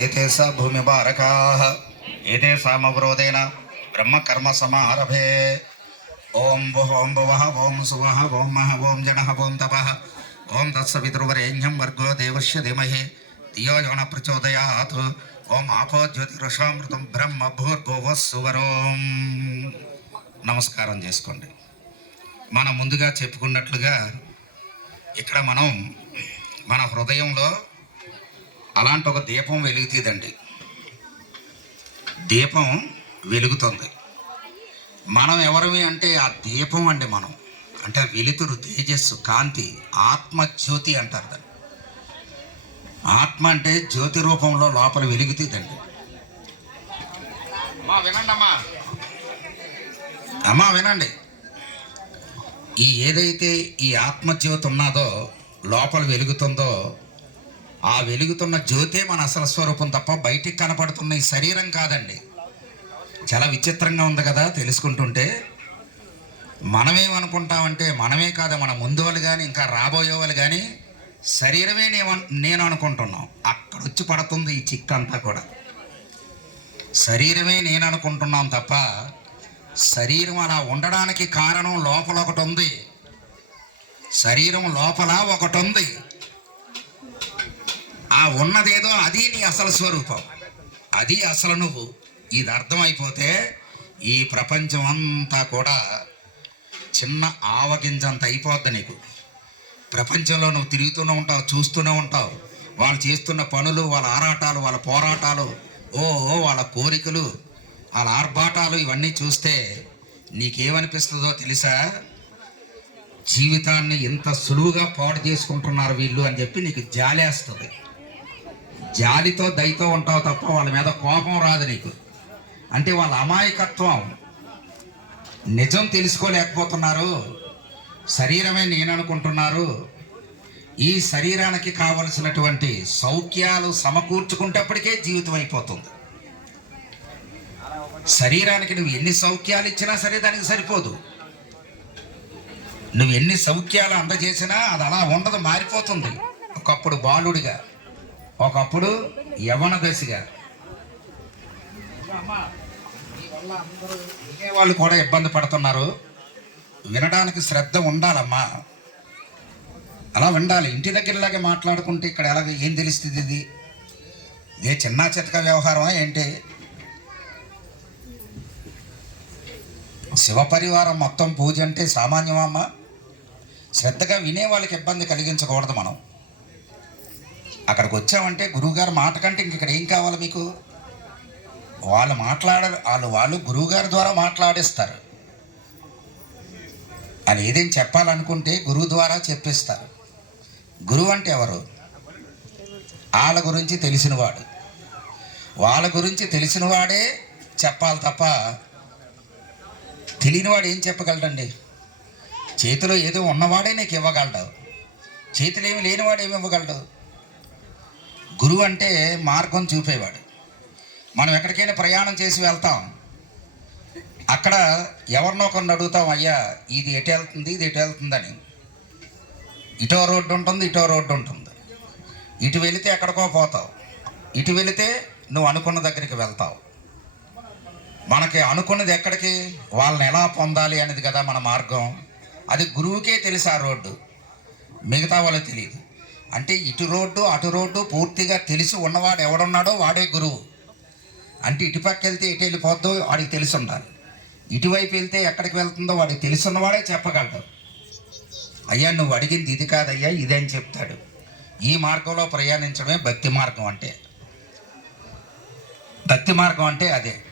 ఏతే స భూమి బారకా ఏతే సామవరోధేన బ్రహ్మకర్మ సమారభే ఓం ఓం భువ ఓం సువః ఓం మహ ఓం జనః ఓం తప ఓం తత్సవితృవరేణ్యం వర్గో దేవస్య ధీమహే ధియో ప్రచోదయాత్ ఓం ఆపో జ్యోతిరుషామృతం బ్రహ్మ భూర్భువ సువరోం నమస్కారం చేసుకోండి. మనం ముందుగా చెప్పుకున్నట్లుగా ఇక్కడ మనం మన హృదయంలో అలాంటి ఒక దీపం వెలుగుతుందండి. దీపం వెలుగుతుంది. మనం ఎవరమి అంటే ఆ దీపం అండి మనం. అంటే వెలుతురు తేజస్సు కాంతి ఆత్మజ్యోతి అంటారు దాన్ని. ఆత్మ అంటే జ్యోతి రూపంలో లోపల వెలుగుతుందండి. అమ్మా వినండి అమ్మా. అమ్మా వినండి. ఈ ఏదైతే ఈ ఆత్మజ్యోతి ఉన్నదో లోపల వెలుగుతుందో ఆ వెలుగుతున్న జ్యోతే మన అసలు స్వరూపం తప్ప బయటికి కనపడుతున్న ఈ శరీరం కాదండి. చాలా విచిత్రంగా ఉంది కదా తెలుసుకుంటుంటే. మనమేమనుకుంటామంటే మనమే కాదు మన ముందు వాళ్ళు కానీ ఇంకా రాబోయే వాళ్ళు కానీ శరీరమే నేను నేను అనుకుంటున్నాం. అక్కడ వచ్చి పడుతుంది ఈ చిక్క అంతా కూడా. శరీరమే నేను అనుకుంటున్నాం తప్ప శరీరం అలా ఉండడానికి కారణం లోపల ఒకటి ఉంది. శరీరం లోపల ఒకటి ఉంది. ఆ ఉన్నదేదో అది నీ అసలు స్వరూపం. అది అసలు నువ్వు. ఇది అర్థమైపోతే ఈ ప్రపంచం అంతా కూడా చిన్న ఆవగింజంత అయిపోద్ది నీకు. ప్రపంచంలో నువ్వు తిరుగుతూనే ఉంటావు చూస్తూనే ఉంటావు. వాళ్ళు చేస్తున్న పనులు వాళ్ళ ఆరాటాలు వాళ్ళ పోరాటాలు ఓ వాళ్ళ కోరికలు వాళ్ళ ఆర్భాటాలు ఇవన్నీ చూస్తే నీకేమనిపిస్తుందో తెలుసా? జీవితాన్ని ఇంత సులువుగా పాడు చేసుకుంటున్నారు వీళ్ళు అని చెప్పి నీకు జాలేస్తుంది. జాలితో దయతో ఉంటావు తప్ప వాళ్ళ మీద కోపం రాదు నీకు. అంటే వాళ్ళ అమాయకత్వం. నిజం తెలుసుకోలేకపోతున్నారు. శరీరమే నేను అనుకుంటున్నారు ఈ శరీరానికి కావలసినటువంటి సౌఖ్యాలు సమకూర్చుకుంటప్పటికే జీవితం అయిపోతుంది. శరీరానికి నువ్వు ఎన్ని సౌఖ్యాలు ఇచ్చినా సరే దానికి సరిపోదు. నువ్వు ఎన్ని సౌఖ్యాలు అందజేసినా అది అలా ఉండదు మారిపోతుంది. ఒకప్పుడు బాలుడిగా ఒకప్పుడు యవన దశగా. వాళ్ళు కూడా ఇబ్బంది పడుతున్నారు. వినడానికి శ్రద్ధ ఉండాలమ్మా. అలా ఉండాలి ఇంటి దగ్గరలాగే మాట్లాడుకుంటే ఇక్కడ ఎలాగ ఏం తెలుస్తుంది ఇది? ఇదే చిన్న చితక వ్యవహారమా ఏంటి? శివ పరివారం మొత్తం పూజ అంటే సామాన్యమమ్మా శ్రద్ధగా వినే వాళ్ళకి ఇబ్బంది కలిగించకూడదు మనం. అక్కడికి వచ్చామంటే గురువుగారు మాట కంటే ఇంక ఇక్కడ ఏం కావాలి మీకు? వాళ్ళు మాట్లాడ వాళ్ళు వాళ్ళు గురువుగారి ద్వారా మాట్లాడిస్తారు. అది ఏదేం చెప్పాలనుకుంటే గురువు ద్వారా చెప్పిస్తారు. గురువు అంటే ఎవరు? వాళ్ళ గురించి తెలిసినవాడు. వాళ్ళ గురించి తెలిసినవాడే చెప్పాలి తప్ప తెలియనివాడు ఏం చెప్పగలడండి? చేతిలో ఏదో ఉన్నవాడే నీకు ఇవ్వగలడు. చేతిలో ఏమి లేనివాడు ఏమి ఇవ్వగలడు? గురువు అంటే మార్గం చూపేవాడు. మనం ఎక్కడికైనా ప్రయాణం చేసి వెళ్తాం. అక్కడ ఎవరినో కొన్ని అడుగుతాం అయ్యా ఇది ఎటు వెళ్తుంది ఇది ఎటు వెళ్తుందని. ఇటో రోడ్డు ఉంటుంది ఇటో రోడ్డు ఉంటుంది. ఇటు వెళితే ఎక్కడికో పోతావు. ఇటు వెళితే నువ్వు అనుకున్న దగ్గరికి వెళ్తావు. మనకి అనుకున్నది ఎక్కడికి? వాళ్ళని ఎలా పొందాలి అనేది కదా మన మార్గం. అది గురువుకే తెలుసు ఆ రోడ్డు. మిగతా వాళ్ళకి తెలియదు. అంటే ఇటు రోడ్డు అటు రోడ్డు పూర్తిగా తెలిసి ఉన్నవాడు ఎవడున్నాడో వాడే గురువు. అంటే ఇటుపక్క వెళ్తే ఇటు వెళ్ళిపోద్దో వాడికి తెలిసి ఉండాలి. ఇటువైపు వెళ్తే ఎక్కడికి వెళ్తుందో వాడికి తెలిసిన్నవాడే చెప్పగలడు. అయ్యా నువ్వు అడిగింది ఇది కాదయ్యా ఇదే అని చెప్తాడు. ఈ మార్గంలో ప్రయాణించడమే భక్తి మార్గం అంటే. భక్తి మార్గం అంటే అదే.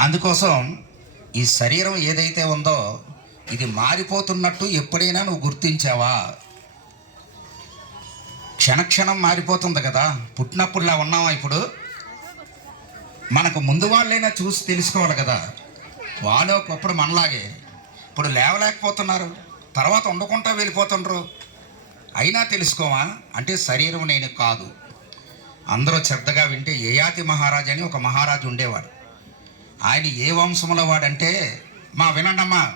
అందుకోసం ఈ శరీరం ఏదైతే ఉందో ఇది మారిపోతున్నట్టు ఎప్పుడైనా నువ్వు గుర్తించావా? క్షణక్షణం మారిపోతుంది కదా. పుట్టినప్పుడులా ఉన్నావా ఇప్పుడు? మనకు ముందు వాళ్ళైనా చూసి తెలుసుకోవాలి కదా. వాళ్ళు ఒకప్పుడు మనలాగే. ఇప్పుడు లేవలేకపోతున్నారు. తర్వాత వండుకుంటా వెళ్ళిపోతుండ్రు. అయినా తెలుసుకోవా? అంటే శరీరం నేను కాదు. అందరూ శ్రద్ధగా వింటే యయాతి మహారాజు అని ఒక మహారాజు ఉండేవాడు. ఆయన ఏ వంశంలో వాడంటే మా వినండమ్మా.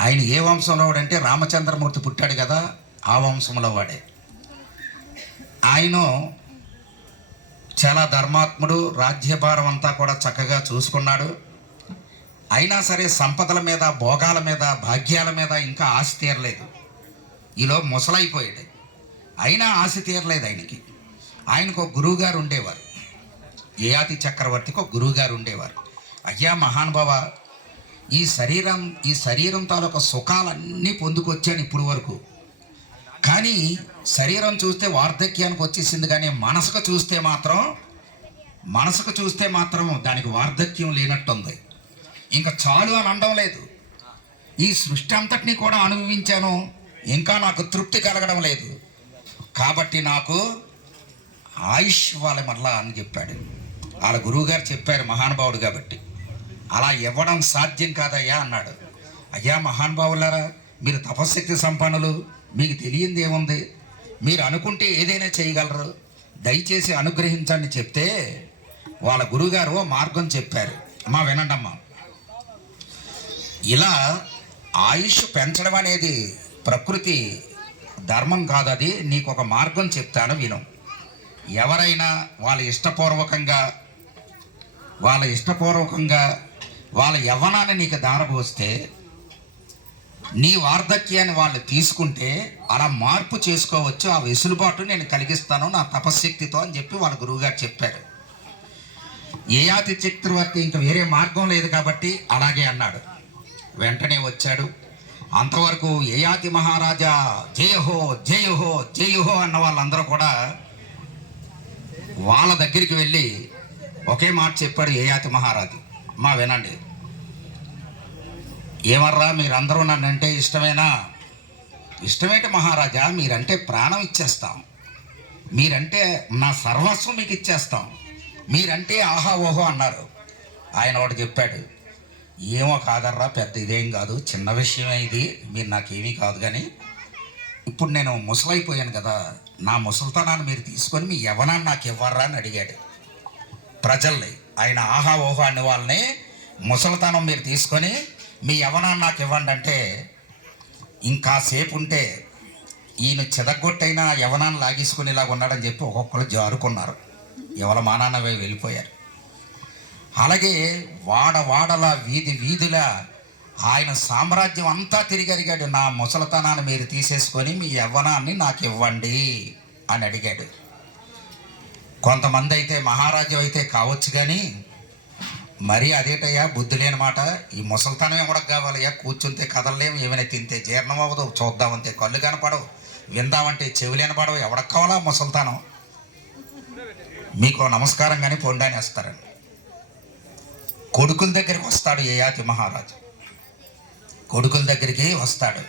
ఆయన ఏ వంశంలో వాడంటే రామచంద్రమూర్తి పుట్టాడు కదా. ఆ వంశంలో వాడే. ఆయన చాలా ధర్మాత్ముడు రాజ్యభారం అంతా కూడా చక్కగా చూసుకున్నాడు. అయినా సరే సంపదల మీద భోగాల మీద భాగ్యాల మీద ఇంకా ఆశ తీరలేదు. ఈలో ముసలైపోయాడు. అయినా ఆశ తీరలేదు ఆయనకి. ఆయనకు ఒక గురువుగారు ఉండేవారు. యయాతి చక్రవర్తికి ఒక గురువుగారు ఉండేవారు. అయ్యా మహానుభావ ఈ శరీరం ఈ శరీరం తాలూకా సుఖాలన్నీ పొందుకొచ్చాను ఇప్పుడు వరకు. కానీ శరీరం చూస్తే వార్ధక్యానికి వచ్చేసింది కానీ మనసుకు చూస్తే మాత్రం మనసుకు చూస్తే మాత్రం దానికి వార్ధక్యం లేనట్టుంది. ఇంకా చాలు అని అనడం లేదు. ఈ సృష్టి అంతటినీ కూడా అనుభవించాను. ఇంకా నాకు తృప్తి కలగడం లేదు. కాబట్టి నాకు ఆయుష్ వాళ్ళ మరలా అని చెప్పాడు. వాళ్ళ గురువుగారు చెప్పారు మహానుభావుడు కాబట్టి. అలా ఇవ్వడం సాధ్యం కాదయ్యా అన్నాడు. అయ్యా మహానుభావులారా మీరు తపశక్తి సంపన్నులు. మీకు తెలియంది ఏముంది? మీరు అనుకుంటే ఏదైనా చేయగలరు. దయచేసి అనుగ్రహించండి చెప్తే వాళ్ళ గురువుగారు ఓ మార్గం చెప్పారు. అమ్మా వినండి అమ్మా. ఇలా ఆయుష్ పెంచడం అనేది ప్రకృతి ధర్మం కాదు అది. నీకు ఒక మార్గం చెప్తాను విను. ఎవరైనా వాళ్ళ ఇష్టపూర్వకంగా వాళ్ళ ఇష్టపూర్వకంగా వాళ్ళ యవ్వనాన్ని నీకు దారబోస్తే నీ వార్ధక్యాన్ని వాళ్ళు తీసుకుంటే అలా మార్పు చేసుకోవచ్చు ఆ వెసులుబాటు నేను కలిగిస్తాను నా తపశ్శక్తితో అని చెప్పి వాళ్ళ గురువుగారు చెప్పారు. ఏయాతి చక్రవర్తి ఇంకా వేరే మార్గం లేదు కాబట్టి అలాగే అన్నాడు. వెంటనే వచ్చాడు. అంతవరకు ఏయాతి మహారాజా జయహో జయహో జయహో అన్న వాళ్ళందరూ కూడా వాళ్ళ దగ్గరికి వెళ్ళి ఒకే మాట చెప్పాడు ఏయాతి మహారాజు. మా వినండి. ఏమర్రా మీరందరూ నన్నంటే ఇష్టమేనా? ఇష్టమేంటి మహారాజా? మీరంటే ప్రాణం ఇచ్చేస్తాం. మీరంటే నా సర్వస్వం మీకు ఇచ్చేస్తాం. మీరంటే ఆహా ఓహో అన్నారు. ఆయన ఒకటి చెప్పాడు. ఏమో కాదర్రా పెద్ద ఇదేం కాదు. చిన్న విషయమే ఇది. మీరు నాకేమీ కాదు కానీ ఇప్పుడు నేను ముసలైపోయాను కదా. నా ముసలితనాన్ని మీరు తీసుకొని మీ యవనాన్ని నాకు ఇవ్వర్రా అని అడిగాడు. ప్రజల్ని ఆయన ఆహా ఓహో అనే వాళ్ళని ముసలితనం మీరు తీసుకొని మీ యవనాన్ని నాకు ఇవ్వండి అంటే ఇంకాసేపు ఉంటే ఈయన చెదగొట్టైనా యవనాన్ని లాగేసుకుని ఉన్నాడని చెప్పి ఒక్కొక్కరు జారుకున్నారు. ఎవరి మానాన్నవే వెళ్ళిపోయారు. అలాగే వాడ వాడల వీధి వీధుల ఆయన సామ్రాజ్యం అంతా తిరిగరిగాడు నా ముసలితనాన్ని మీరు తీసేసుకొని మీ యవ్వనాన్ని నాకు ఇవ్వండి అని అడిగాడు. కొంతమంది అయితే మహారాజు అయితే కావచ్చు కానీ మరి అదేటయ్యా బుద్ధి లేని మాట. ఈ ముసలితనమే ఎవడకు కావాలయ్యా కూర్చుంటే కదలలేము ఏమైనా తింటే జీర్ణం అవ్వదు చూద్దామంటే కళ్ళు కనపడవు విందామంటే చెవులు వినపడవు ఎవడకు కావాలా ముసలితనం? మీకు నమస్కారం కానీ పొండాని వేస్తారండి. కొడుకుల దగ్గరికి వస్తాడు యయాతి మహారాజు. కొడుకుల దగ్గరికి వస్తాడు.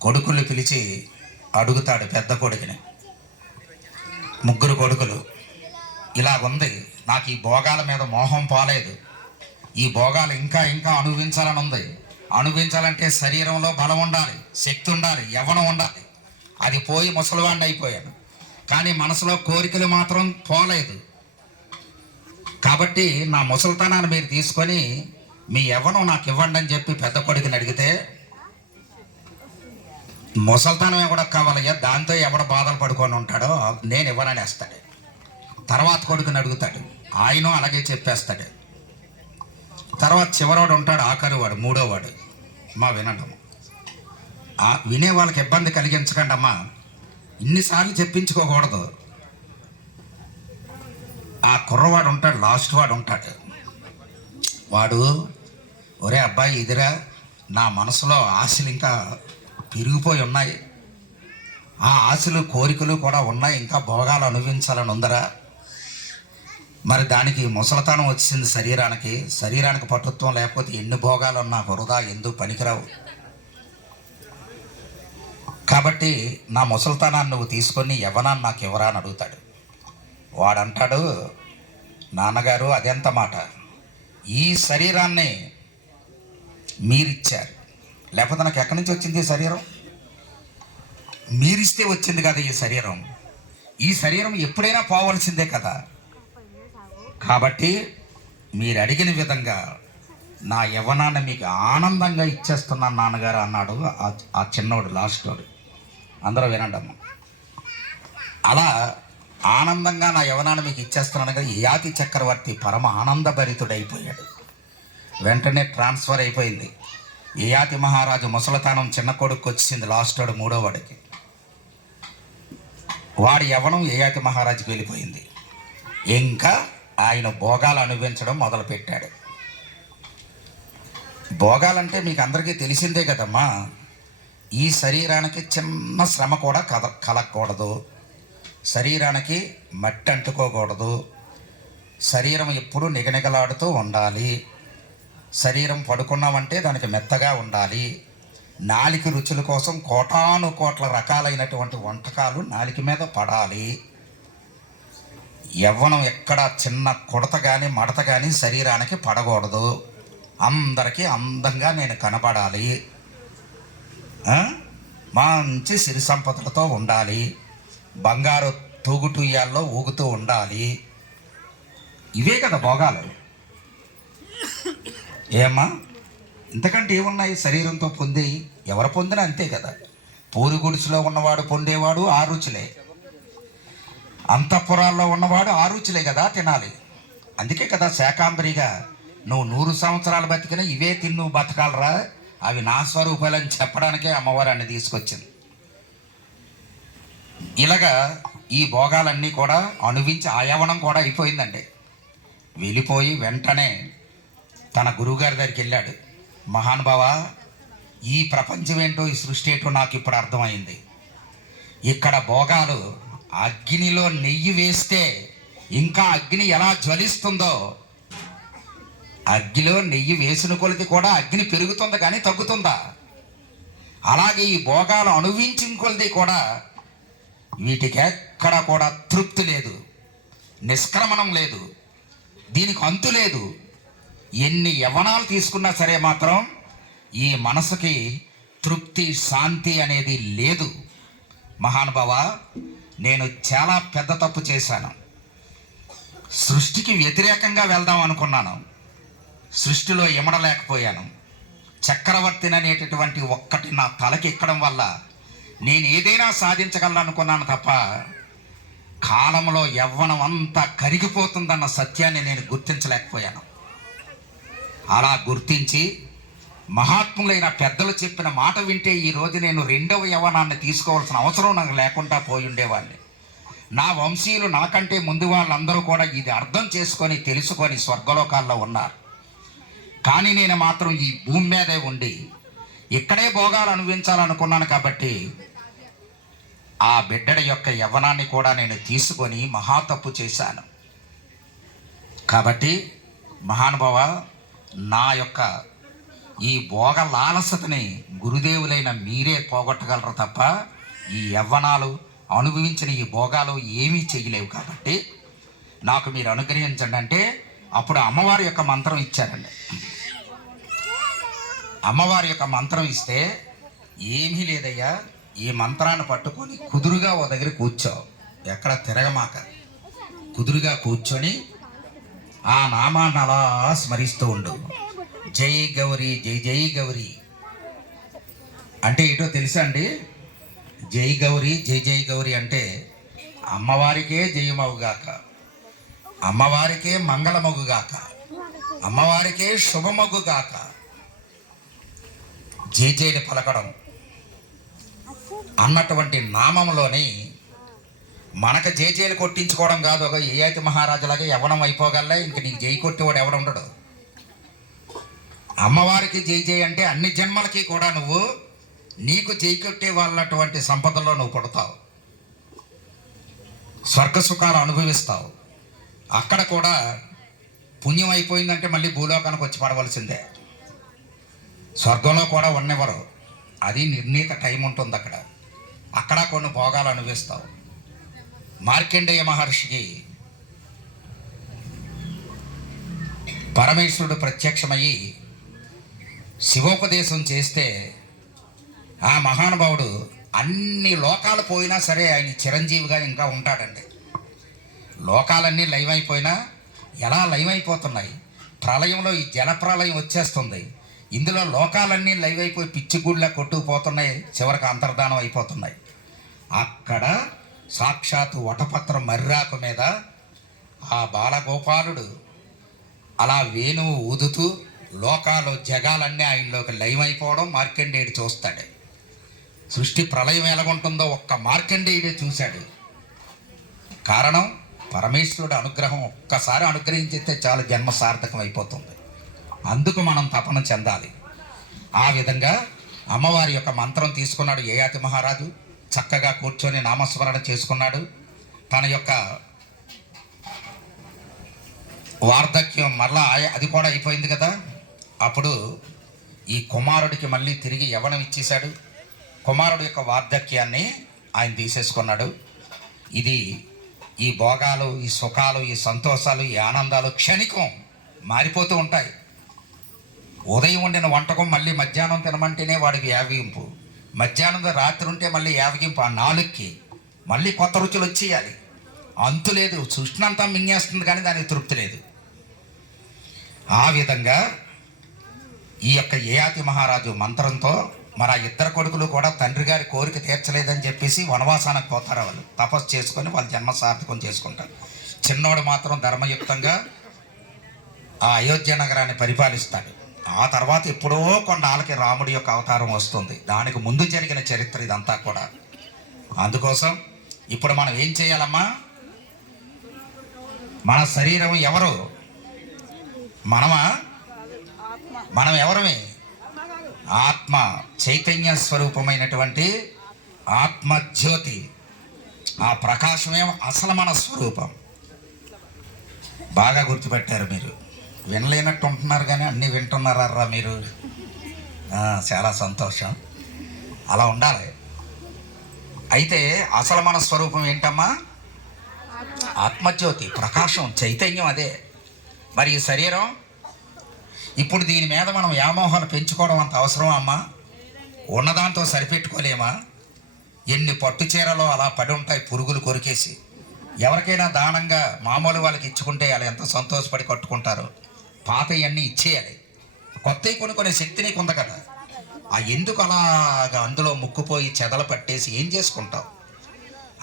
కొడుకులు పిలిచి అడుగుతాడు పెద్ద కొడుకుని. ముగ్గురు కొడుకులు. ఇలా ఉంది నాకు ఈ భోగాల మీద మోహం పోలేదు. ఈ భోగాలు ఇంకా ఇంకా అనుభవించాలని ఉంది అనుభవించాలంటే శరీరంలో బలం ఉండాలి శక్తి ఉండాలి యవ్వనం ఉండాలి. అది పోయి ముసలివాడిని అయిపోయాను. కానీ మనసులో కోరికలు మాత్రం పోలేదు. కాబట్టి నా ముసలితనాన్ని మీరు తీసుకొని మీ యవ్వనం నాకు ఇవ్వండి అని చెప్పి పెద్ద కొడుకుని అడిగితే ముసలితనం కూడా కావాలయ్యా దాంతో ఎవడ బాధలు పడుకొని ఉంటాడో నేను ఇవ్వనని వేస్తాడు. తర్వాత కొడుకుని అడుగుతాడు. ఆయన అలాగే చెప్పేస్తాడు. తర్వాత చివరోడు ఉంటాడు ఆఖరి వాడు మూడో వాడు. మా వినడం ఆ వినే వాళ్ళకి ఇబ్బంది కలిగించకండి అమ్మా. ఇన్నిసార్లు చెప్పించుకోకూడదు. ఆ కుర్రవాడు ఉంటాడు లాస్ట్ వాడు ఉంటాడు. వాడు ఒరే అబ్బాయి ఇదిరా నా మనసులో ఆశలు ఇంకా పెరిగిపోయి ఉన్నాయి. ఆ ఆశలు కోరికలు కూడా ఉన్నాయి. ఇంకా భోగాలు అనుభవించాలని ఉందరా. మరి దానికి ముసలతనం వచ్చింది శరీరానికి. శరీరానికి పటుత్వం లేకపోతే ఎన్ని భోగాలు ఉన్నా వృధా ఎందుకు పనికిరావు. కాబట్టి నా ముసలితనాన్ని నువ్వు తీసుకొని యవ్వనాన్ని నాకు ఇవ్వరా అని అడుగుతాడు. వాడంటాడు నాన్నగారు అదెంత మాట. ఈ శరీరాన్ని మీరిచ్చారు. లేకపోతే నాకు ఎక్కడి నుంచి వచ్చింది ఈ శరీరం? మీరిస్తే వచ్చింది కదా ఈ శరీరం. ఈ శరీరం ఎప్పుడైనా పోవలసిందే కదా. కాబట్టి మీరు అడిగిన విధంగా నా యవ్వనాన్ని మీకు ఆనందంగా ఇచ్చేస్తున్నాను నాన్నగారు అన్నాడు ఆ- ఆ చిన్నోడు లాస్ట్ వాడు. అందరూ వినండి అలా ఆనందంగా నా యవనాన్ని మీకు ఇచ్చేస్తున్నాను కదా యాతి చక్రవర్తి పరమ ఆనందభరితుడైపోయాడు. వెంటనే ట్రాన్స్ఫర్ అయిపోయింది. యయాతి మహారాజు ముసలతానం చిన్న కొడుకు వచ్చింది లాస్ట్ వాడు మూడో వాడికి. వాడి యవనం యయాతి మహారాజుకి వెళ్ళిపోయింది. ఇంకా ఆయన భోగాలు అనుభవించడం మొదలుపెట్టాడు. భోగాలంటే మీకు అందరికీ తెలిసిందే కదమ్మా. ఈ శరీరానికి చిన్న శ్రమ కూడా కద కలగకూడదు. శరీరానికి మట్టి అంటుకోకూడదు. శరీరం ఎప్పుడూ నిగనిగలాడుతూ ఉండాలి. శరీరం పడుకున్నామంటే దానికి మెత్తగా ఉండాలి. నాలిక రుచుల కోసం కోటాను కోట్ల రకాలైనటువంటి వంటకాలు నాలిక మీద పడాలి. యవ్వనం ఎక్కడ చిన్న కొడత కానీ మడత కానీ శరీరానికి పడకూడదు. అందరికీ అందంగా నేను కనబడాలి. మంచి సిరి సంపదలతో ఉండాలి. బంగారు తూగుటూయాల్లో ఊగుతూ ఉండాలి. ఇవే కదా భోగాలు. ఏమ్మా? ఇంతకంటే ఏమున్నాయి శరీరంతో పొంది ఎవరు పొందినా అంతే కదా. పూరి గుడిసెలో ఉన్నవాడు పొందేవాడు ఆ రుచులే. అంతఃపురాల్లో ఉన్నవాడు ఆ కదా తినాలి. అందుకే కదా శాకాంబరిగా నువ్వు నూరు సంవత్సరాలు బతికినా ఇవే తిన్ను బతకాలరా. అవి నా స్వరూపాలని చెప్పడానికే అమ్మవారు అన్ని తీసుకొచ్చింది. ఇలాగా ఈ భోగాలన్నీ కూడా అనుభవించి ఆయవనం కూడా అయిపోయిందండి. వెళ్ళిపోయి వెంటనే తన గురువుగారి దగ్గరికి వెళ్ళాడు. మహానుభావ ఈ ప్రపంచం ఏంటో ఈ సృష్టి ఏంటో నాకు ఇప్పుడు అర్థమైంది. ఇక్కడ భోగాలు అగ్నిలో నెయ్యి వేస్తే ఇంకా అగ్ని ఎలా జ్వలిస్తుందో. అగ్నిలో నెయ్యి వేసిన కొలది కూడా అగ్ని పెరుగుతుంది కానీ తగ్గుతుందా? అలాగే ఈ భోగాలు అనుభవించిన కొలది కూడా వీటికి ఎక్కడ కూడా తృప్తి లేదు. నిష్క్రమణం లేదు. దీనికి అంతు లేదు. ఎన్ని యవనాలు తీసుకున్నా సరే మాత్రం ఈ మనసుకి తృప్తి శాంతి అనేది లేదు. మహానుభావ నేను చాలా పెద్ద తప్పు చేశాను. సృష్టికి వ్యతిరేకంగా వెళ్దాం అనుకున్నాను. సృష్టిలో ఇమడలేకపోయాను. చక్రవర్తిని అనేటటువంటి ఒక్కటి నా తలకి ఎక్కడం వల్ల నేను ఏదైనా సాధించగలను అనుకున్నాను తప్ప కాలంలో యవ్వనం అంతా కరిగిపోతుందన్న సత్యాన్ని నేను గుర్తించలేకపోయాను. అలా గుర్తించి మహాత్ములైన పెద్దలు చెప్పిన మాట వింటే ఈరోజు నేను రెండవ యవనాన్ని తీసుకోవాల్సిన అవసరం నాకు లేకుండా పోయి ఉండేవాడిని. నా వంశీయులు నాకంటే ముందు వాళ్ళందరూ కూడా ఇది అర్థం చేసుకొని తెలుసుకొని స్వర్గలోకాల్లో ఉన్నారు. కానీ నేను మాత్రం ఈ భూమి మీదే ఉండి ఇక్కడే భోగాలు అనుభవించాలనుకున్నాను కాబట్టి ఆ బిడ్డడి యొక్క యవ్వనాన్ని కూడా నేను తీసుకొని మహా తప్పు చేశాను. కాబట్టి మహానుభావ నా యొక్క ఈ భోగ లాలసతని గురుదేవులైన మీరే పోగొట్టగలరు తప్ప ఈ యవ్వనాలు అనుభవించిన ఈ భోగాలు ఏమీ చేయలేవు కాబట్టి నాకు మీరు అనుగ్రహించండి అంటే అప్పుడు అమ్మవారి యొక్క మంత్రం ఇచ్చారండి. అమ్మవారి యొక్క మంత్రం ఇస్తే ఏమీ లేదయ్యా ఈ మంత్రాన్ని పట్టుకొని కుదురుగా ఓ దగ్గర కూర్చో. ఎక్కడ తిరగమాక. కుదురుగా కూర్చొని ఆ నామాన్ని అలా స్మరిస్తూ ఉండు. జై గౌరి జై జై గౌరి. అంటే ఏటో తెలుసా అండి? జై గౌరి జై జై గౌరి అంటే అమ్మవారికే జయమవుగాక అమ్మవారికే మంగళమగుగాక అమ్మవారికే శుభమగుగాక. జేజేని పలకడం అన్నటువంటి నామంలోని మనకు జేజేలు కొట్టించుకోవడం కాదు. ఒక ఏఐతి మహారాజులాగా యవనం అయిపోగలే. ఇంక నీకు జై కొట్టేవాడు ఎవడు ఉండడు. అమ్మవారికి జై జై అంటే అన్ని జన్మలకి కూడా నువ్వు నీకు జై కొట్టే వాళ్ళటువంటి సంపదలో నువ్వు పడతావు. స్వర్గ సుఖాలు అనుభవిస్తావు. అక్కడ కూడా పుణ్యం అయిపోయిందంటే మళ్ళీ భూలోకానికి వచ్చి పడవలసిందే. స్వర్గంలో కూడా ఉన్నెవరు అది నిర్ణీత టైం ఉంటుంది అక్కడ. అక్కడ కొన్ని భోగాలు అనుభవిస్తావు. మార్కండేయ మహర్షికి పరమేశ్వరుడు ప్రత్యక్షమయ్యి శివోపదేశం చేస్తే ఆ మహానుభావుడు అన్ని లోకాలు పోయినా సరే ఆయన చిరంజీవిగా ఇంకా ఉంటాడండి. లోకాలన్నీ లైవ్ అయిపోయినా ఎలా లైవ్ అయిపోతున్నాయి? ప్రళయంలో ఈ జల ప్రళయం వచ్చేస్తుంది. ఇందులో లోకాలన్నీ లైవ్ అయిపోయి పిచ్చిగుళ్ళ కొట్టుకుపోతున్నాయి చివరికి అంతర్ధానం అయిపోతున్నాయి. అక్కడ సాక్షాత్తు వటపత్ర మర్రాకు మీద ఆ బాలగోపాలుడు అలా వేణువు ఊదుతూ లోకాలు జగాలన్నీ ఆయనలోకి లయమైపోవడం మార్కండేయుడు చూస్తాడు. సృష్టి ప్రళయం ఎలాగుంటుందో ఒక్క మార్కండేయుడే చూశాడు. కారణం పరమేశ్వరుడు అనుగ్రహం ఒక్కసారి అనుగ్రహించితే చాలు జన్మ సార్థకం అయిపోతుంది. అందుకు మనం తపన చెందాలి. ఆ విధంగా అమ్మవారి యొక్క మంత్రం తీసుకున్నాడు ఏయాతి మహారాజు. చక్కగా కూర్చొని నామస్మరణ చేసుకున్నాడు. తన యొక్క వార్ధక్యం మరలా అది కూడా అయిపోయింది కదా. అప్పుడు ఈ కుమారుడికి మళ్ళీ తిరిగి యవనం ఇచ్చేశాడు. కుమారుడు యొక్క వార్ధక్యాన్ని ఆయన తీసేసుకున్నాడు. ఇది ఈ భోగాలు ఈ సుఖాలు ఈ సంతోషాలు ఈ ఆనందాలు క్షణికం మారిపోతూ ఉంటాయి. ఉదయం వండిన వంటకం మళ్ళీ మధ్యాహ్నం తినమంటేనే వాడికి యావగింపు. మధ్యాహ్నం రాత్రి ఉంటే మళ్ళీ యావగింపు. ఆ నాలుగుకి మళ్ళీ కొత్త రుచులు వచ్చేయాలి. అంతు లేదు. సృష్ణంతా మింగేస్తుంది కానీ దానికి తృప్తి లేదు. ఆ విధంగా ఈ యొక్క ఏయాతి మహారాజు మంత్రంతో మరి ఆ ఇద్దరు కొడుకులు కూడా తండ్రి గారి కోరిక తీర్చలేదని చెప్పేసి వనవాసానికి పోతారు వాళ్ళు. తపస్సు చేసుకొని వాళ్ళు జన్మ సార్థకం చేసుకుంటారు. చిన్నోడు మాత్రం ధర్మయుక్తంగా ఆ అయోధ్య నగరాన్ని పరిపాలిస్తాడు. ఆ తర్వాత ఎప్పుడో కొన్నాళ్ళకి రాముడి యొక్క అవతారం వస్తుంది. దానికి ముందు జరిగిన చరిత్ర ఇదంతా కూడా. అందుకోసం ఇప్పుడు మనం ఏం చేయాలమ్మా? మన శరీరం ఎవరు? మనమా? మనం ఎవరమే? ఆత్మ చైతన్య స్వరూపమైనటువంటి ఆత్మజ్యోతి. ఆ ప్రకాశమే అసలు మన స్వరూపం. బాగా గుర్తుపెట్టారు మీరు. వినలేనట్టు ఉంటున్నారు కానీ అన్నీ వింటున్నారా మీరు. చాలా సంతోషం. అలా ఉండాలి. అయితే అసలు మన స్వరూపం ఏంటమ్మా? ఆత్మజ్యోతి ప్రకాశం చైతన్యం అదే. మరి ఈ శరీరం ఇప్పుడు దీని మీద మనం వ్యామోహాలు పెంచుకోవడం అంత అవసరం అమ్మా. ఉన్నదాంతో సరిపెట్టుకోలేమా? ఎన్ని పట్టు చీరలో అలా పడి ఉంటాయి పురుగులు కొరికేసి. ఎవరికైనా దానంగా మామూలు వాళ్ళకి ఇచ్చుకుంటే వాళ్ళు ఎంత సంతోషపడి కట్టుకుంటారు. పాత ఇవన్నీ ఇచ్చేయాలి కొత్తవి కొనుక్కునే శక్తి నీకు ఉంది కదా. ఆ ఎందుకు అలాగా అందులో ముక్కుపోయి చెదలు పట్టేసి ఏం చేసుకుంటావు?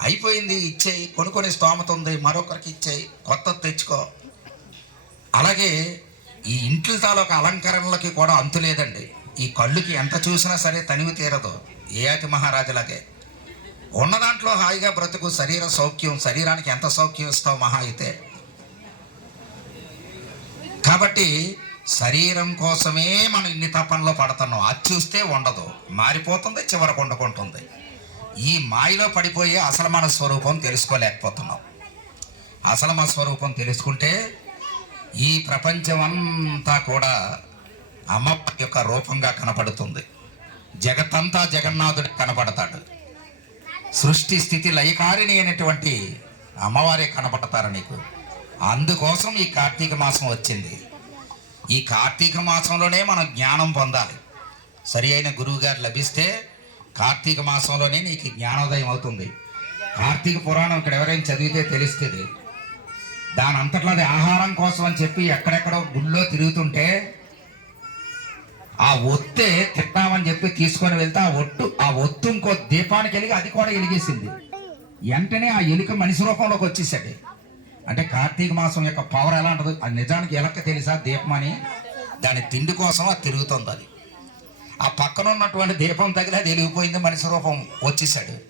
అయిపోయింది ఇచ్చేయి. కొనుక్కునే స్తోమత ఉంది. మరొకరికి ఇచ్చేయి. కొత్త తెచ్చుకో. అలాగే ఈ ఇంట్ల తాలూకు అలంకరణలకి కూడా అంతు లేదండి. ఈ కళ్ళుకి ఎంత చూసినా సరే తనివి తీరదు. ఏయాతి మహారాజులకే ఉన్న దాంట్లో హాయిగా బ్రతుకు శరీర సౌఖ్యం శరీరానికి ఎంత సౌఖ్యం ఇస్తావు మహా అయితే. కాబట్టి శరీరం కోసమే మనం ఇన్ని తపనలో పడుతున్నాం. అది చూస్తే ఉండదు. మారిపోతుంది చివరకు వండుకుంటుంది. ఈ మాయలో పడిపోయి అసలు మన స్వరూపం తెలుసుకోలేకపోతున్నాం. అసలు మన స్వరూపం తెలుసుకుంటే ఈ ప్రపంచం అంతా కూడా అమ్మ యొక్క రూపంగా కనపడుతుంది. జగత్తంతా జగన్నాథుడు కనపడతాడు. సృష్టి స్థితి లయకారిణి అయినటువంటి అమ్మవారే కనపడతారు నీకు. అందుకోసం ఈ కార్తీక మాసం వచ్చింది. ఈ కార్తీక మాసంలోనే మనం జ్ఞానం పొందాలి. సరి అయిన గురువు గారు లభిస్తే కార్తీక మాసంలోనే నీకు జ్ఞానోదయం అవుతుంది. కార్తీక పురాణం ఇక్కడ ఎవరైనా చదివితే తెలుస్తుంది. దాని అంతట్లో అది ఆహారం కోసం అని చెప్పి ఎక్కడెక్కడో గుళ్ళో తిరుగుతుంటే ఆ ఒత్తే తిట్టామని చెప్పి తీసుకొని వెళ్తే ఆ ఒట్టు ఆ ఒత్తు ఇంకో దీపానికి వెలిగి అది కూడా వెలిగేసింది. వెంటనే ఆ ఎలుక మనిషి రూపంలోకి వచ్చేసాడు అంటే కార్తీక మాసం యొక్క పవర్ ఎలా ఉంటుంది అది నిజానికి ఎలక్క తెలుసా దీపం అని? దాని తిండి కోసం అది తిరుగుతుంది అది. ఆ పక్కన ఉన్నటువంటి దీపం తగిలి అది వెలిగిపోయింది మనిషి రూపం వచ్చేసాడు.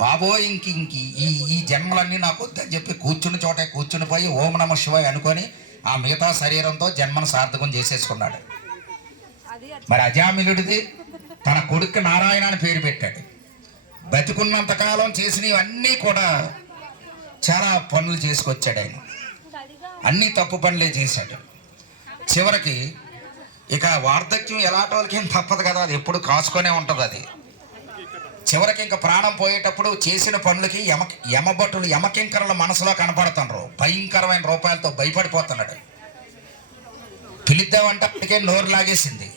బాబోయ్ ఇంక ఇంక ఈ ఈ జన్మలన్నీ నాకు వద్దని చెప్పి కూర్చుని చోటే కూర్చుని పోయి ఓం నమ శివాయ అనుకొని ఆ మిగతా శరీరంతో జన్మను సార్థకం చేసేసుకున్నాడు. మరి అజామిలుడిది తన కొడుకు నారాయణ అని పేరు పెట్టాడు. బతికున్నంతకాలం చేసినవన్నీ కూడా చాలా పనులు చేసుకొచ్చాడు ఆయన. అన్ని తప్పు పనులే చేశాడు. చివరికి ఇక వార్ధక్యం ఎలాంటి ఏం తప్పదు కదా అది ఎప్పుడు కాసుకొనే ఉంటుంది అది. చివరికి ఇంకా ప్రాణం పోయేటప్పుడు చేసిన పనులకి యమ యమభటులు యమకింకరుల మనసులో కనపడుతుండ్రు. భయంకరమైన రూపాయలతో భయపడిపోతున్నాడు. పిలిద్దామంటే అప్పటికే నోరు లాగేసింది.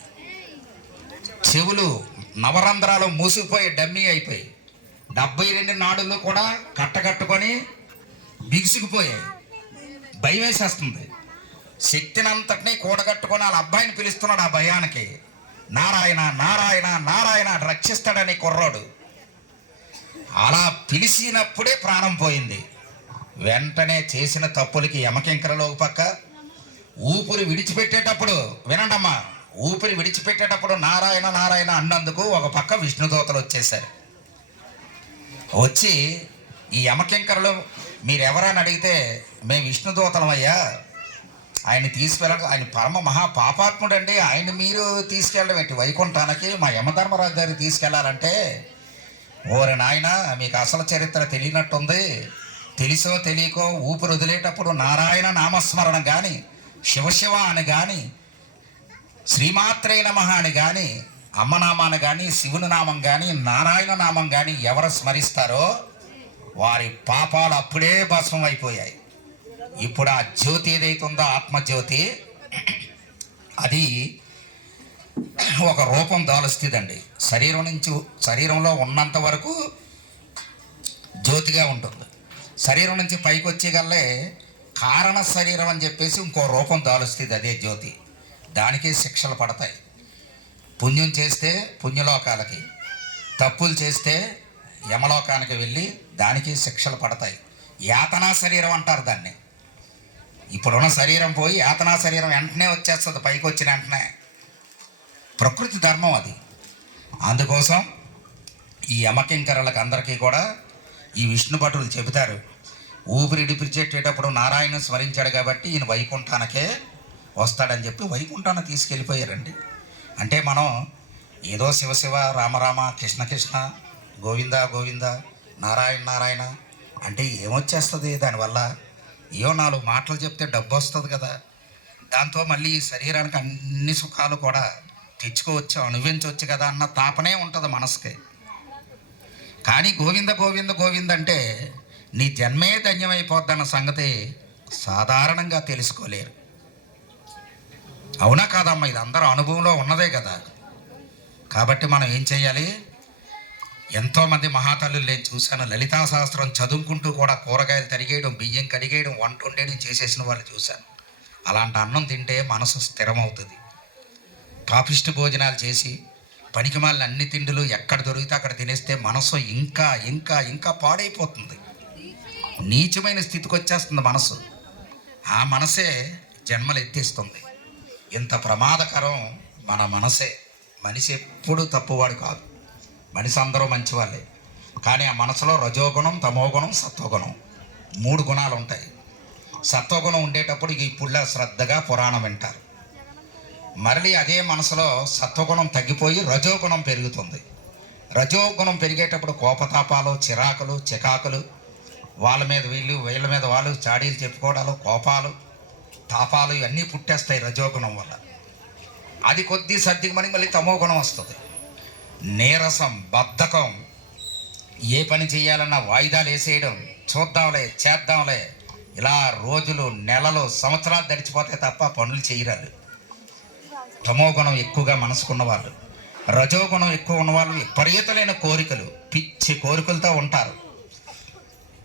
చెవులు నవరంధ్రాలు మూసుకుపోయి డమ్మీ అయిపోయి డెబ్బై రెండు నాడులు కూడా కట్టకట్టుకొని బిగుసుకుపోయాయి. భయం వేసేస్తుంది శక్తిని అంతటినీ కూడగట్టుకొని వాళ్ళ అబ్బాయిని పిలుస్తున్నాడు ఆ భయానికి. నారాయణ నారాయణ నారాయణ రక్షిస్తాడని కుర్రాడు. అలా పిలిచినప్పుడే ప్రాణం పోయింది. వెంటనే చేసిన తప్పులకి యమకింకరలో ఒక పక్క. ఊపిరి విడిచిపెట్టేటప్పుడు వినండమ్మా ఊపిరి విడిచిపెట్టేటప్పుడు నారాయణ నారాయణ అన్నందుకు ఒక పక్క విష్ణుదూతలు వచ్చేసారు వచ్చి ఈ యమకింకరలు మీరెవరని అడిగితే మేము విష్ణుదూతలం అయ్యా. ఆయన తీసుకెళ్ళడం ఆయన పరమ మహా పాపాత్ముడు అండి ఆయన మీరు తీసుకెళ్ళడం ఏంటి? వైకుంఠానికి మా యమధర్మరాజు గారికి తీసుకెళ్ళాలంటే ఓరి నాయన మీకు అసలు చరిత్ర తెలియనట్టుంది. తెలిసో తెలియకో ఊపిరి వదిలేటప్పుడు నారాయణ నామస్మరణ కానీ శివశివ అని కానీ శ్రీమాత్రే నమ అని కానీ అమ్మనామాన్ని కానీ శివుని నామం కానీ నారాయణ నామం కానీ ఎవరు స్మరిస్తారో వారి పాపాలు అప్పుడే భస్మం అయిపోయాయి. ఇప్పుడు ఆ జ్యోతి ఏదైతే ఉందో ఆత్మజ్యోతి అది ఒక రూపం దాలుస్తుందండి. శరీరం నుంచి శరీరంలో ఉన్నంత వరకు జ్యోతిగా ఉంటుంది. శరీరం నుంచి పైకి వచ్చేగల్లే కారణ శరీరం అని చెప్పేసి ఇంకో రూపం దాలుస్తుంది అదే జ్యోతి. దానికి శిక్షలు పడతాయి. పుణ్యం చేస్తే పుణ్యలోకాలకి తప్పులు చేస్తే యమలోకానికి వెళ్ళి దానికి శిక్షలు పడతాయి. యాతనా శరీరం అంటారు దాన్ని. ఇప్పుడున్న శరీరం పోయి యాతనా శరీరం వెంటనే వచ్చేస్తుంది పైకి వచ్చిన వెంటనే. ప్రకృతి ధర్మం అది. అందుకోసం ఈ యమకింకరలకు అందరికీ కూడా ఈ విష్ణు భటులు చెబుతారు ఊపిరి ఇడిపించేటప్పుడు నారాయణ స్మరించాడు కాబట్టి ఈయన వైకుంఠానికే వస్తాడని చెప్పి వైకుంఠాన్ని తీసుకెళ్ళిపోయారండి. అంటే మనం ఏదో శివశివ రామరామ కృష్ణ కృష్ణ గోవింద గోవింద నారాయణ నారాయణ అంటే ఏమొచ్చేస్తుంది? దానివల్ల ఏవో నాలుగు మాటలు చెప్తే డబ్బు వస్తుంది కదా. దాంతో మళ్ళీ శరీరానికి అన్ని సుఖాలు కూడా తెచ్చుకోవచ్చు అనుభవించవచ్చు కదా అన్న తాపనే ఉంటుంది మనసుకి. కానీ గోవింద గోవింద గోవింద అంటే నీ జన్మే ధన్యమైపోద్దన్న సంగతి సాధారణంగా తెలుసుకోలేరు. అవునా కాదమ్మా? ఇది అందరూ అనుభవంలో ఉన్నదే కదా. కాబట్టి మనం ఏం చేయాలి? ఎంతోమంది మహాతల్లులు నేను చూశాను. లలితా శాస్త్రం చదువుకుంటూ కూడా కూరగాయలు తరిగేయడం బియ్యం కడిగేయడం వంట వండేయడం చేసేసిన వాళ్ళు చూశాను. అలాంటి అన్నం తింటే మనసు స్థిరమవుతుంది. పాపిష్టి భోజనాలు చేసి పనికిమాలిన అన్ని తిండులు ఎక్కడ దొరికితే అక్కడ తినేస్తే మనసు ఇంకా ఇంకా ఇంకా పాడైపోతుంది. నీచమైన స్థితికి వచ్చేస్తుంది మనసు. ఆ మనసే జన్మలు ఎత్తిస్తుంది. ఇంత ప్రమాదకరం మన మనసే. మనిషి ఎప్పుడు తప్పువాడు కాదు. మనిషి అందరూ మంచివాళ్ళే. కానీ ఆ మనసులో రజోగుణం తమోగుణం సత్వగుణం మూడు గుణాలు ఉంటాయి. సత్వగుణం ఉండేటప్పుడు ఇప్పుడులా శ్రద్ధగా పురాణం వింటారు. మరలి అదే మనసులో సత్వగుణం తగ్గిపోయి రజోగుణం పెరుగుతుంది. రజోగుణం పెరిగేటప్పుడు కోపతాపాలు చిరాకులు చికాకులు వాళ్ళ మీద వీళ్ళు వీళ్ళ మీద వాళ్ళు చాడీలు చెప్పుకోవడాలు కోపాలు తాపాలు ఇవన్నీ పుట్టేస్తాయి రజోగుణం వల్ల. అది కొద్ది సర్దికి మనకి మళ్ళీ తమో గుణం వస్తుంది. నీరసం బద్ధకం ఏ పని చేయాలన్నా వాయిదాలు వేసేయడం చూద్దాంలే చేద్దాంలే. ఇలా రోజులు నెలలు సంవత్సరాలు గడిచిపోతే తప్ప పనులు చేయరాదు. తమో గుణం ఎక్కువగా మనసుకున్న వాళ్ళు రజోగుణం ఎక్కువ ఉన్నవాళ్ళు విపరీతమైన కోరికలు పిచ్చి కోరికలతో ఉంటారు.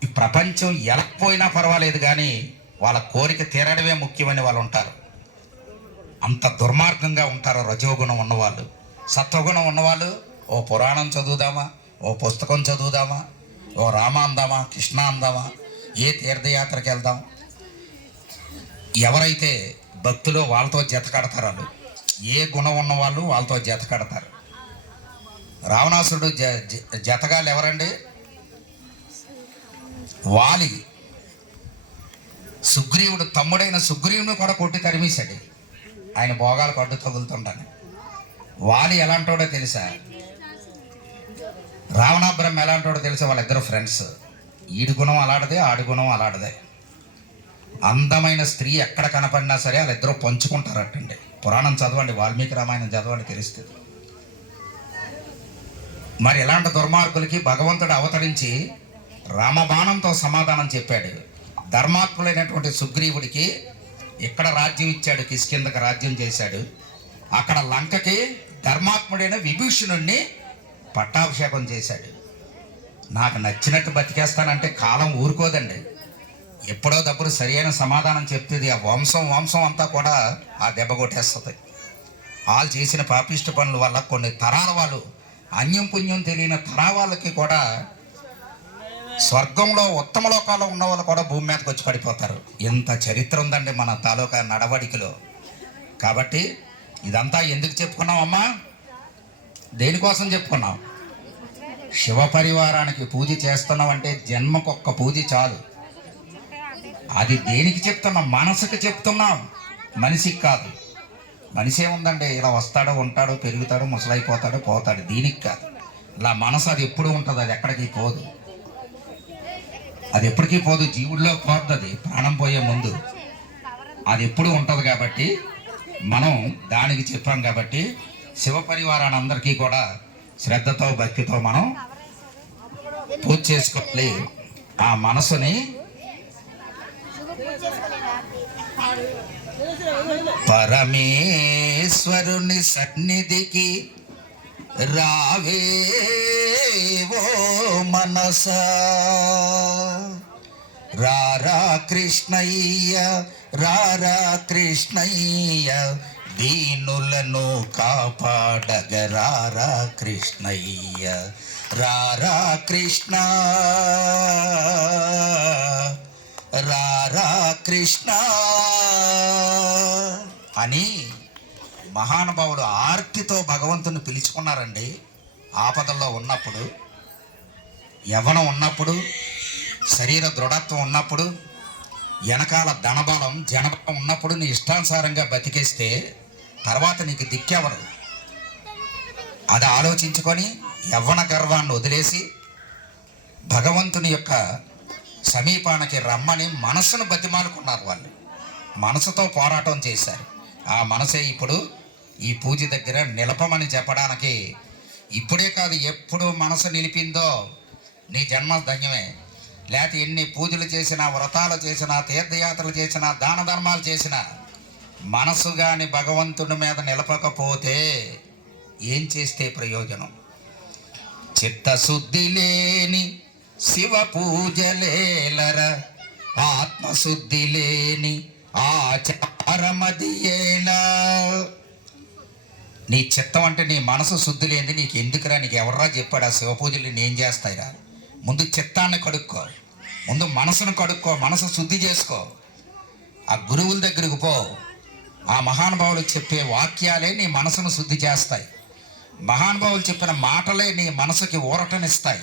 ఈ ప్రపంచం ఎలా పోయినా పర్వాలేదు కానీ వాళ్ళ కోరిక తీరడమే ముఖ్యమని వాళ్ళు ఉంటారు. అంత దుర్మార్గంగా ఉంటారు రజోగుణం ఉన్నవాళ్ళు. సత్వగుణం ఉన్నవాళ్ళు ఓ పురాణం చదువుదామా? ఓ పుస్తకం చదువుదామా? ఓ రామ అందామా కృష్ణ అందామా ఏ తీర్థయాత్రకి వెళ్దాం? ఎవరైతే భక్తులు వాళ్ళతో జత కడతారు వాళ్ళు ఏ గుణం ఉన్న వాళ్ళు వాళ్ళతో జత కడతారు? రావణాసురుడు జ జతగాలు జతగాళ్ళు ఎవరండి? వాలి. సుగ్రీవుడు తమ్ముడైన సుగ్రీవుని కూడా కొట్టి తరిమేశాడు. ఆయన భోగాలు అడ్డు తగులుతుంటాను వాలి ఎలాంటోడో తెలుసా? రావణాపురం ఎలాంటోడో తెలుసా? వాళ్ళిద్దరు ఫ్రెండ్స్ ఈడి గుణం అలాంటిదే ఆడి గుణం అలాంటిదే. అందమైన స్త్రీ ఎక్కడ కనపడినా సరే వాళ్ళిద్దరూ పంచుకుంటారటండి. పురాణం చదవండి వాల్మీకి రామాయణం చదవండి తెలుస్తుంది. మరి ఇలాంటి దుర్మార్గులకి భగవంతుడు అవతరించి రామబాణంతో సమాధానం చెప్పాడు. ధర్మాత్ములైనటువంటి సుగ్రీవుడికి ఇక్కడ రాజ్యం ఇచ్చాడు కిష్కిందకి రాజ్యం చేశాడు. అక్కడ లంకకి ధర్మాత్ముడైన విభీషణుణ్ణి పట్టాభిషేకం చేశాడు. నాకు నచ్చినట్టు బతికేస్తానంటే కాలం ఊరుకోదండి. ఎప్పుడో దప్పుడు సరైన సమాధానం చెప్తుంది. ఆ వంశం వంశం అంతా కూడా ఆ దెబ్బ కొట్టేస్తుంది. వాళ్ళు చేసిన పాపిష్ట పనుల వల్ల కొన్ని తరాల వాళ్ళు అన్యం పుణ్యం తెలియని తరా వాళ్ళకి కూడా స్వర్గంలో ఉత్తమ లోకాల్లో ఉన్న వాళ్ళు కూడా భూమి మీదకి వచ్చి పడిపోతారు. ఇంత చరిత్ర ఉందండి మన తాలూకా నడవడికలో. కాబట్టి ఇదంతా ఎందుకు చెప్పుకున్నామమ్మా? దేనికోసం చెప్పుకున్నాం? శివ పరివారానికి పూజ చేస్తున్నాం అంటే జన్మకొక్క పూజ చాలు. అది దేనికి చెప్తున్నాం? మనసుకు చెప్తున్నాం. మనిషికి కాదు. మనిషి ఏముందండి? ఇలా వస్తాడో ఉంటాడో పెరుగుతాడో ముసలైపోతాడు పోతాడు. దీనికి కాదు. ఇలా మనసు అది ఎప్పుడు ఉంటుంది అది ఎక్కడికి పోదు. అది ఎప్పటికీ పోదు. జీవుల్లో పోతుంది ప్రాణం పోయే ముందు. అది ఎప్పుడు ఉంటుంది కాబట్టి మనం దానికి చెప్పాం కాబట్టి శివపరివారాన్ని అందరికీ కూడా శ్రద్ధతో భక్తితో మనం పూజ చేసుకోవాలి. ఆ మనసుని పరమేశ్వరుని సన్నిధికి రావేవో ఓ మనస. రారా కృష్ణయ్య రారా కృష్ణయ్య దీనులను కాపాడగరారా కృష్ణయ్య. రారా కృష్ణ. రారా కృష్ణ. అని మహానుభావుడు ఆర్తితో భగవంతుని పిలుచుకున్నారండి. ఆపదల్లో ఉన్నప్పుడు యవ్వనం ఉన్నప్పుడు శరీర దృఢత్వం ఉన్నప్పుడు వెనకాల ధనబలం జనబలం ఉన్నప్పుడు నీ ఇష్టానుసారంగా బతికేస్తే తర్వాత నీకు దిక్కెవరు అది ఆలోచించుకొని యవ్వన గర్వాన్ని వదిలేసి భగవంతుని యొక్క సమీపానికి రమ్మని మనసును బతిమాలుకున్నారు వాళ్ళు. మనసుతో పోరాటం చేశారు. ఆ మనసే ఇప్పుడు ఈ పూజ దగ్గర నిలపమని చెప్పడానికి ఇప్పుడే కాదు ఎప్పుడు మనసు నిలిపిందో నీ జన్మ ధన్యమే. లేకపోతే ఎన్ని పూజలు చేసినా వ్రతాలు చేసినా తీర్థయాత్రలు చేసినా దాన ధర్మాలు చేసినా మనసు కాని భగవంతుడి మీద నిలపకపోతే ఏం చేస్తే ప్రయోజనం? చిత్తశుద్ధి లేని శివ పూజలేలర ఆత్మశుద్ధి లేని ఆచారమదియేలా. నీ చిత్తం అంటే నీ మనసు శుద్ధి లేని నీకు ఎందుకురా? నీకు ఎవర్రా చెప్పాడు ఆ శివ పూజలు నేను చేస్తాయిరా? ముందు చిత్తాన్ని కడుక్కో. ముందు మనసును కడుక్కో మనసు శుద్ధి చేసుకో. ఆ గురువుల దగ్గరకు పో. ఆ మహానుభావులు చెప్పే వాక్యాలే నీ మనసును శుద్ధి చేస్తాయి. మహానుభావులు చెప్పిన మాటలే నీ మనసుకి ఊరటనిస్తాయి.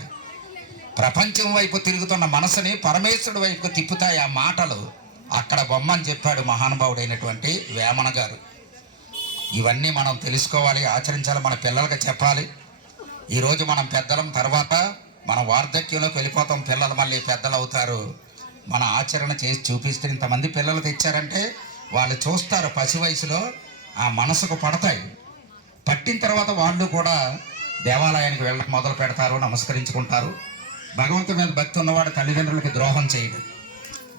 ప్రపంచం వైపు తిరుగుతున్న మనసుని పరమేశ్వరుడు వైపు తిప్పుతాయి ఆ మాటలు. అక్కడ బొమ్మని చెప్పాడు మహానుభావుడైనటువంటి వేమన గారు. ఇవన్నీ మనం తెలుసుకోవాలి ఆచరించాలి మన పిల్లలకి చెప్పాలి. ఈరోజు మనం పెద్దలం తర్వాత మన వార్ధక్యంలోకి వెళ్ళిపోతాం. పిల్లలు మళ్ళీ పెద్దలు అవుతారు మన ఆచరణ చేసి చూపిస్తే ఇంతమంది పిల్లలు తెచ్చారంటే వాళ్ళు చూస్తారు పసి వయసులో ఆ మనసుకు పడతాయి. పట్టిన తర్వాత వాళ్ళు కూడా దేవాలయానికి వెళ్ళడం మొదలు పెడతారు నమస్కరించుకుంటారు. భగవంతుడి మీద భక్తి ఉన్నవాడు తల్లిదండ్రులకి ద్రోహం చేయడు.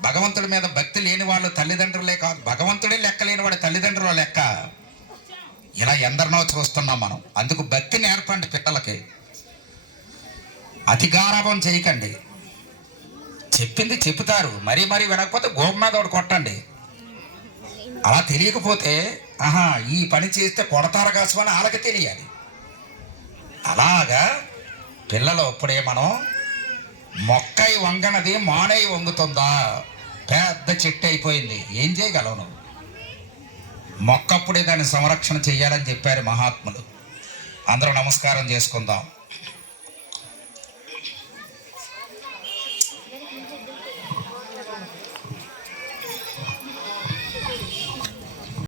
భగవంతుడి మీద భక్తి లేని వాళ్ళు తల్లిదండ్రులే కాదు భగవంతుడే లెక్క లేనివాడు తల్లిదండ్రుల లెక్క. ఇలా ఎందరినో చూస్తున్నాం మనం. అందుకు భక్తి నేర్పండి పిల్లలకి. అతిగారాభం చేయకండి. చెప్పింది చెప్తారు మరీ మరీ వినకపోతే గోప మీద ఒకటి కొట్టండి. అలా తెలియకపోతే ఆహా ఈ పని చేస్తే కొడతారు కాసు అని వాళ్ళకి తెలియాలి. అలాగా పిల్లలు అప్పుడే మనం మొక్కై వంగనది మానై వంగుతుందా? పెద్ద చెట్టు అయిపోయింది. ఏం చేయగలవు నువ్వు? మొక్కప్పుడే దాన్ని సంరక్షణ చేయాలని చెప్పారు మహాత్ములు. అందరూ నమస్కారం చేసుకుందాం.